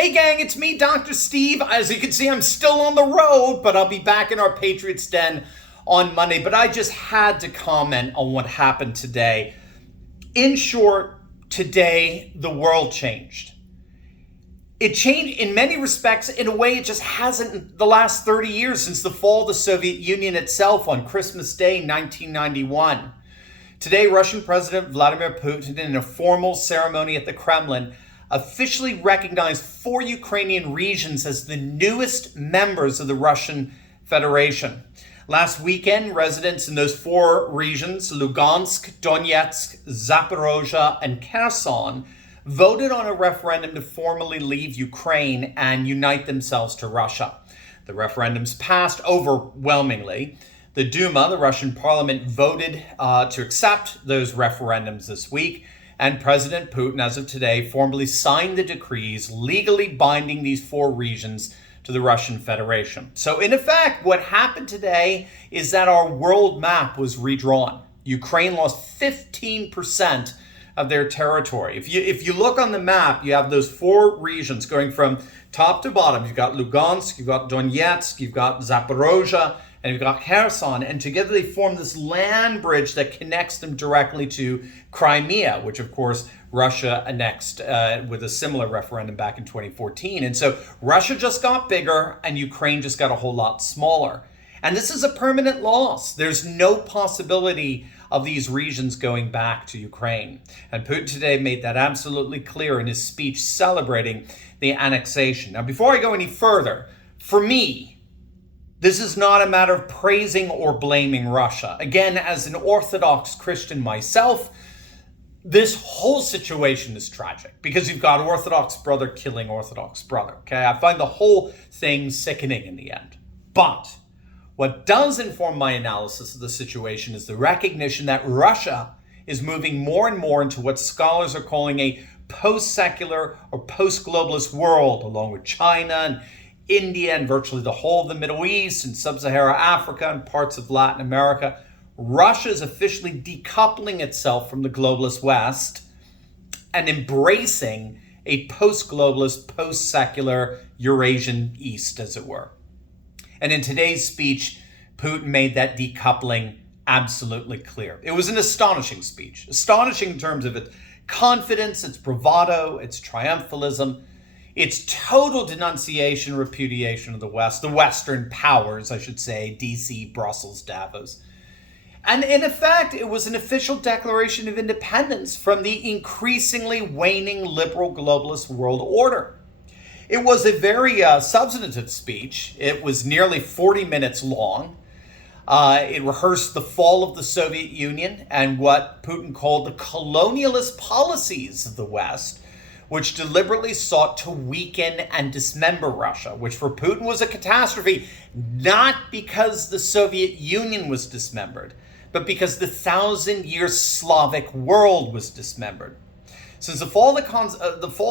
Hey gang, it's me, Dr. Steve. As you can see, I'm still on the road, but I'll be back in our Patriots Den on Monday. But I just had to comment on what happened today. In short, today, the world changed. It changed in many respects in a way it just hasn't in the last 30 years since the fall of the Soviet Union itself on Christmas Day, 1991. Today, Russian President Vladimir Putin, in a formal ceremony at the Kremlin, officially recognized 4 Ukrainian regions as the newest members of the Russian Federation. Last weekend, residents in those 4 regions, Lugansk, Donetsk, Zaporozhye, and Kherson, voted on a referendum to formally leave Ukraine and unite themselves to Russia. The referendums passed overwhelmingly. The Duma, the Russian parliament, voted to accept those referendums this week. And President Putin, as of today, formally signed the decrees legally binding these 4 regions to the Russian Federation. So in effect, what happened today is that our world map was redrawn. Ukraine lost 15% of their territory. If you look on the map, you have those 4 regions going from top to bottom. You've got Lugansk, you've got Donetsk, you've got Zaporozhye, and you've got Kherson, and together they form this land bridge that connects them directly to Crimea, which of course Russia annexed with a similar referendum back in 2014. And so Russia just got bigger and Ukraine just got a whole lot smaller. And this is a permanent loss. There's no possibility of these regions going back to Ukraine. And Putin today made that absolutely clear in his speech celebrating the annexation. Now, before I go any further, for me, this is not a matter of praising or blaming Russia. Again, as an Orthodox Christian myself, this whole situation is tragic because you've got Orthodox brother killing Orthodox brother. Okay, I find the whole thing sickening in the end. But what does inform my analysis of the situation is the recognition that Russia is moving more and more into what scholars are calling a post-secular or post-globalist world, along with China and India and virtually the whole of the Middle East and sub-Saharan Africa and parts of Latin America. Russia is officially decoupling itself from the globalist West and embracing a post-globalist, post-secular Eurasian East, as it were. And in today's speech, Putin made that decoupling absolutely clear. It was an astonishing speech, astonishing in terms of its confidence, its bravado, its triumphalism, its total denunciation, repudiation of the West, the Western powers, I should say, DC, Brussels, Davos. And in effect, it was an official declaration of independence from the increasingly waning liberal globalist world order. It was a very substantive speech. It was nearly 40 minutes long. It rehearsed the fall of the Soviet Union and what Putin called the colonialist policies of the West, which deliberately sought to weaken and dismember Russia, which for Putin was a catastrophe, not because the Soviet Union was dismembered, but because the 1,000-year Slavic world was dismembered. Since the fall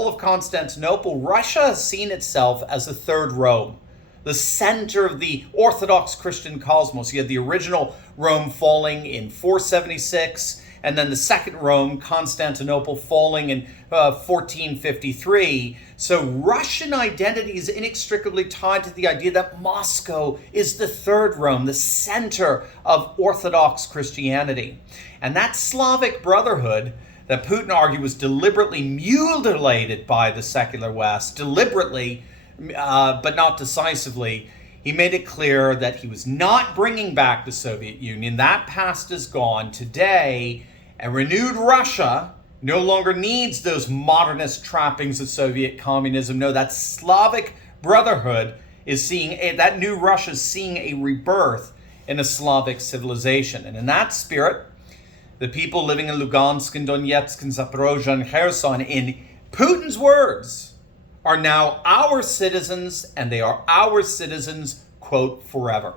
of Constantinople, Russia has seen itself as a third Rome, the center of the Orthodox Christian cosmos. You had the original Rome falling in 476, and then the second Rome, Constantinople, falling in 1453. So Russian identity is inextricably tied to the idea that Moscow is the third Rome, the center of Orthodox Christianity. And that Slavic brotherhood that Putin argued was deliberately mutilated by the secular West, deliberately, but not decisively. He made it clear that he was not bringing back the Soviet Union. That past is gone. Today, a renewed Russia no longer needs those modernist trappings of Soviet communism. No, that Slavic brotherhood is that new Russia is seeing a rebirth in a Slavic civilization. And in that spirit, the people living in Lugansk and Donetsk and Zaporozhye and Kherson, in Putin's words, are now our citizens, and they are our citizens, quote, forever.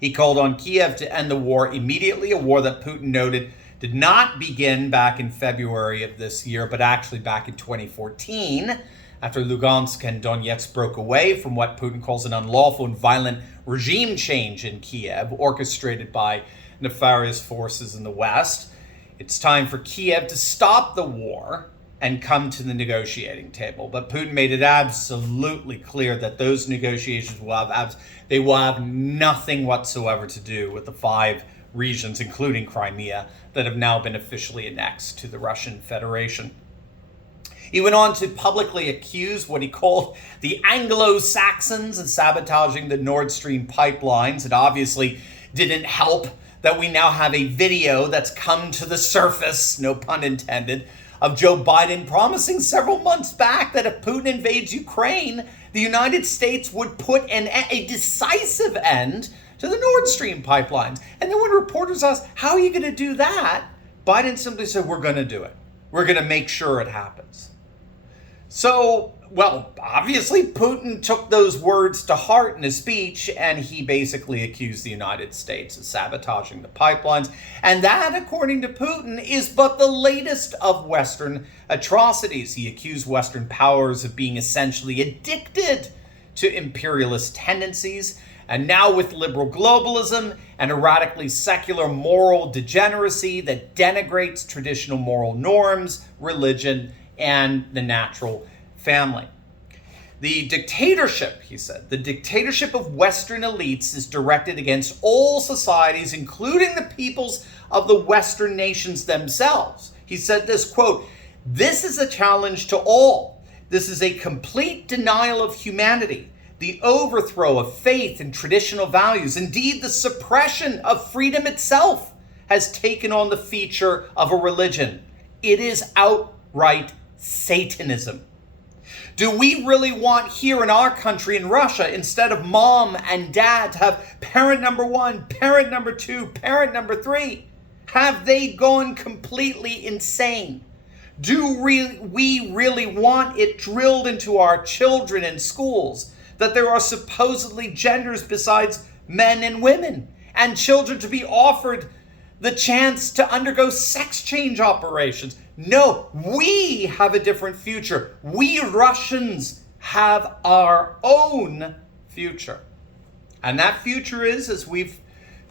He called on Kiev to end the war immediately, a war that Putin noted did not begin back in February of this year, but actually back in 2014, after Lugansk and Donetsk broke away from what Putin calls an unlawful and violent regime change in Kiev, orchestrated by nefarious forces in the West. It's time for Kiev to stop the war and come to the negotiating table. But Putin made it absolutely clear that those negotiations will have nothing whatsoever to do with the 5 regions, including Crimea, that have now been officially annexed to the Russian Federation. He went on to publicly accuse what he called the Anglo-Saxons of sabotaging the Nord Stream pipelines. It obviously didn't help that we now have a video that's come to the surface, no pun intended, of Joe Biden promising several months back that if Putin invades Ukraine, the United States would put a decisive end to the Nord Stream pipelines. And then when reporters asked, how are you going to do that? Biden simply said, we're going to do it. We're going to make sure it happens. So, well, obviously Putin took those words to heart in his speech, and he basically accused the United States of sabotaging the pipelines. And that, according to Putin, is but the latest of Western atrocities. He accused Western powers of being essentially addicted to imperialist tendencies. And now with liberal globalism and a radically secular moral degeneracy that denigrates traditional moral norms, religion, and the natural family. The dictatorship, he said, the dictatorship of Western elites is directed against all societies, including the peoples of the Western nations themselves. He said this, quote, "This is a challenge to all. This is a complete denial of humanity, the overthrow of faith and traditional values. Indeed, the suppression of freedom itself has taken on the feature of a religion. It is outright Satanism. Do we really want here in our country, in Russia, instead of mom and dad, to have parent number 1, parent number 2, parent number 3? Have they gone completely insane? Do we really want it drilled into our children in schools that there are supposedly genders besides men and women, and children to be offered the chance to undergo sex change operations? No, we have a different future. We Russians have our own future. And that future is, as we've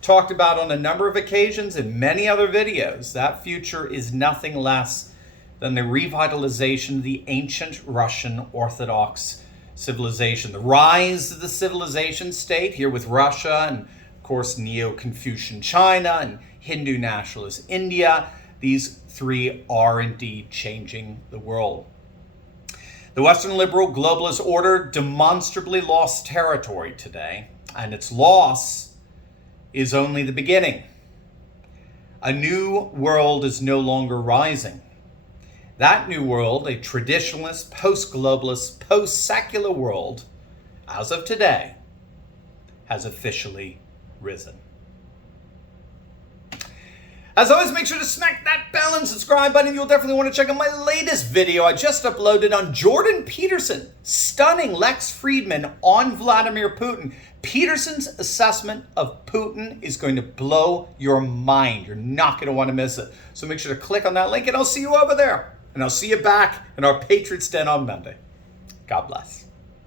talked about on a number of occasions in many other videos, that future is nothing less than the revitalization of the ancient Russian Orthodox civilization. The rise of the civilization state here with Russia and, of course, Neo-Confucian China and Hindu nationalist India. These 3 are indeed changing the world. The Western liberal globalist order demonstrably lost territory today, and its loss is only the beginning. A new world is no longer rising. That new world, a traditionalist, post-globalist, post-secular world, as of today, has officially risen. As always, make sure to smack that bell and subscribe button. You'll definitely want to check out my latest video I just uploaded on Jordan Peterson, stunning Lex Friedman on Vladimir Putin. Peterson's assessment of Putin is going to blow your mind. You're not going to want to miss it. So make sure to click on that link, and I'll see you over there. And I'll see you back in our Patriots Den on Monday. God bless.